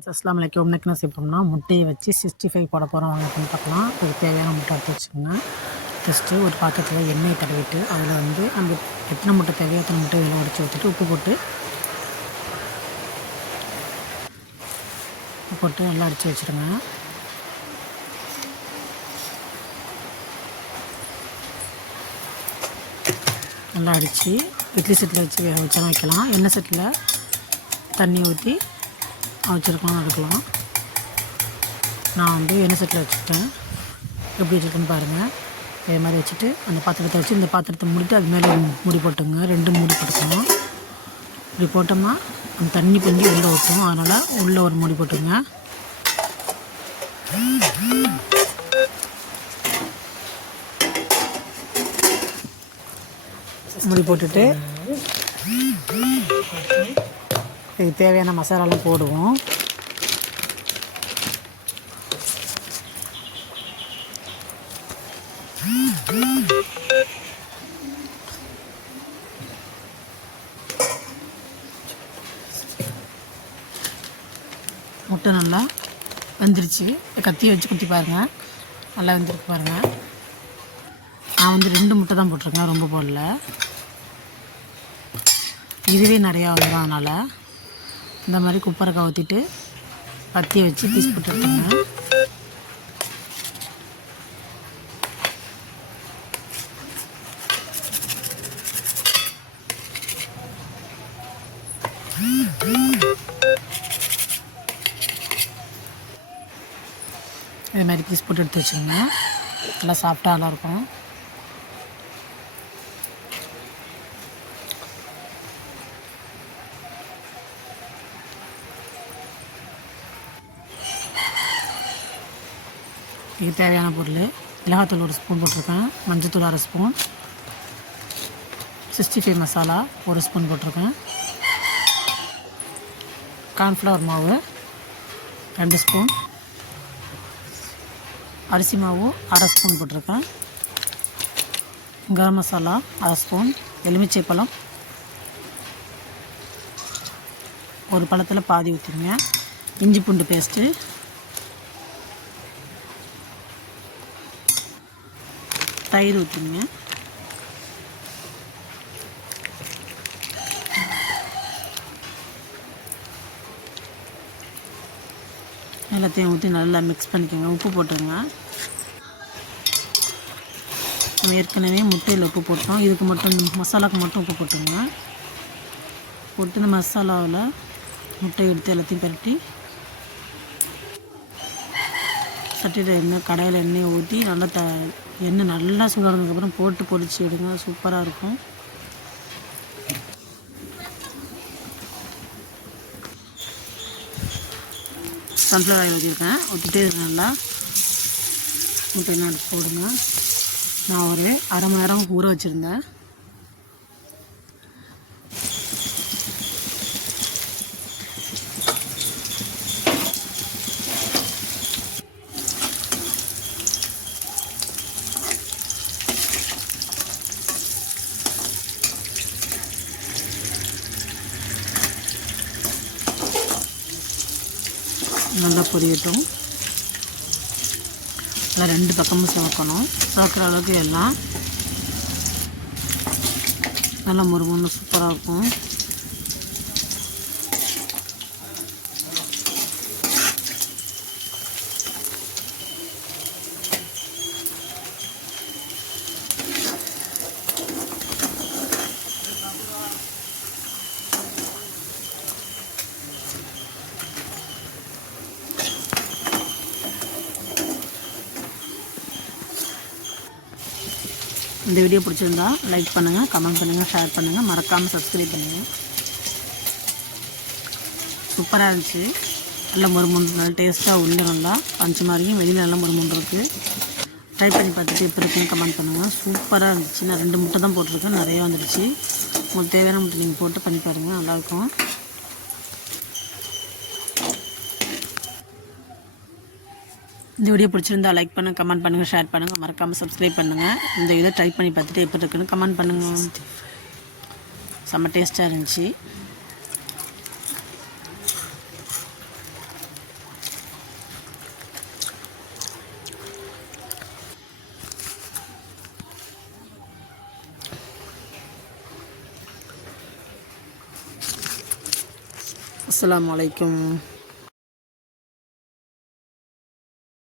அஸ்ஸலாமு அலைக்கும். இன்னைக்கு என்ன செய்ய போகிறோம்னா முட்டையை வச்சு 65 போட போகிறோம். வாங்க பண்ணி பார்க்கலாம். அதுக்கு தேவையான முட்டை எடுத்து வச்சுக்கோங்க. ஃபஸ்ட்டு ஒரு பாத்திரத்தில் எண்ணெய் தடவிட்டு அதில் நம்ம எத்தனை முட்டை தேவையோ அத்தனை முட்டை இதில் உடச்சி ஊற்றிட்டு உப்பு போட்டு நல்லா அடித்து வச்சுருங்க. நல்லா அடித்து இட்லி செட்டில் வச்சு வேக வச்சாலும் வைக்கலாம். எண்ணெய் செட்டில் தண்ணி ஊற்றி வச்சுருக்கலாம் எடுக்கலாம். நான் எண்ணெய் செட்டில் வச்சுட்டேன். எப்படி வச்சுருக்குன்னு பாருங்கள். இதே மாதிரி வச்சுட்டு அந்த பாத்திரத்தை வச்சு இந்த பாத்திரத்தை மூடிட்டு அது மேலே மூடி போட்டுங்க. 2 மூடி போட்டுக்கணும். இப்படி போட்டோம்னா அந்த தண்ணி பொங்கி உள்ளே ஊற்றும். அதனால் உள்ளே ஒரு மூடி போட்டுங்க. மூடி போட்டுட்டு இதுக்கு தேவையான மசாலாலாம் போடுவோம். முட்டை நல்லா வெந்துருச்சு. கத்தியை வச்சு குத்தி பாருங்கள். நல்லா வெந்திருக்கு பாருங்கள். நான் 2 முட்டை தான் போட்டிருக்கேன், ரொம்ப போடல. இதுவே நிறையா வந்துடும். அதனால் இந்த மாதிரி குப்பரை கவுத்திட்டு கத்தியை வச்சு பீஸ் போட்டு எடுத்துங்க. இதே மாதிரி பீஸ் போட்டு எடுத்து வச்சுக்கோங்க. நல்லா சாஃப்டாக நல்லாயிருக்கும். இதுக்கு தேவையான பொருள்: மிளகாத்தூள் 1 ஸ்பூன் போட்டிருக்கேன், மஞ்சத்தூள் 1/2 ஸ்பூன், 65 மசாலா 1 ஸ்பூன் போட்டிருக்கேன், கார்ன்ஃப்ளவர் மாவு 2 ஸ்பூன், அரிசி மாவு 1/2 ஸ்பூன் போட்டிருக்கேன், கரம் மசாலா 1/2 ஸ்பூன், எலுமிச்சை பழம் 1 பழத்தில் பாதி ஊற்றிங்க, இஞ்சி பூண்டு பேஸ்ட்டு, தயிர் ஊற்றிங்க. எல்லாத்தையும் ஊற்றி நல்லா மிக்ஸ் பண்ணிக்கோங்க. உப்பு போட்டுருங்க. நம்ம ஏற்கனவே முட்டையில் உப்பு போட்டோம். இதுக்கு மட்டும் மசாலாவுக்கு மட்டும் உப்பு போட்டுருங்க. போட்டு இந்த மசாலாவில் முட்டை எடுத்து எல்லாத்தையும் பரட்டி சட்டியில் கடையில் எண்ணெயை ஊற்றி நல்லா எண்ணெய் நல்லா சூடானதுக்கப்புறம் போட்டு பொரிச்சு எடுங்க. சூப்பராக இருக்கும். சன்ஃப்ளவர் ஆயில் ஊற்றிருக்கேன். ஊற்றிட்டு நல்லா முட்டை எடுத்து போடுங்க. நான் ஒரு 1/2 மணி நேரம் ஊற வச்சுருந்தேன். நல்லா பொரியட்டும். நல்லா 2 பக்கமும் சேர்க்கணும். சாப்பிட்ற அளவுக்கு எல்லாம் நல்லா முறுமுன்னு சூப்பராக இருக்கும். இந்த வீடியோ பிடிச்சிருந்தா லைக் பண்ணுங்கள், கமெண்ட் பண்ணுங்கள், ஷேர் பண்ணுங்கள், மறக்காமல் சப்ஸ்கிரைப் பண்ணுங்கள். சூப்பராக இருந்துச்சு. நல்லா முறுமுன்று நல்லா டேஸ்ட்டாக உள்ள நல்லா பஞ்சு மாதிரியும் வெளியில் நல்லா முறுமுன்று இருக்குது. ட்ரை பண்ணி பார்த்துட்டு எப்படி இருக்குன்னு கமெண்ட் பண்ணுங்கள். சூப்பராக இருந்துச்சு. நான் 2 முட்டை தான் போட்டிருக்கேன். நிறையா வந்துடுச்சு. உங்களுக்கு தேவையான முட்டை நீங்கள் போட்டு பண்ணி பாருங்கள். நல்லாயிருக்கும். இந்த வீடியோ பிடிச்சிருந்தா லைக் பண்ணுங்கள், கமெண்ட் பண்ணுங்கள், ஷேர் பண்ணுங்கள், மறக்காமல் சப்ஸ்கிரைப் பண்ணுங்கள். இந்த இதை ட்ரை பண்ணி பார்த்துட்டு எப்படி இருக்குன்னு கமெண்ட் பண்ணுங்கள். செம்ம டேஸ்ட்டாக இருந்துச்சு. அஸ்ஸலாமு அலைக்கும்.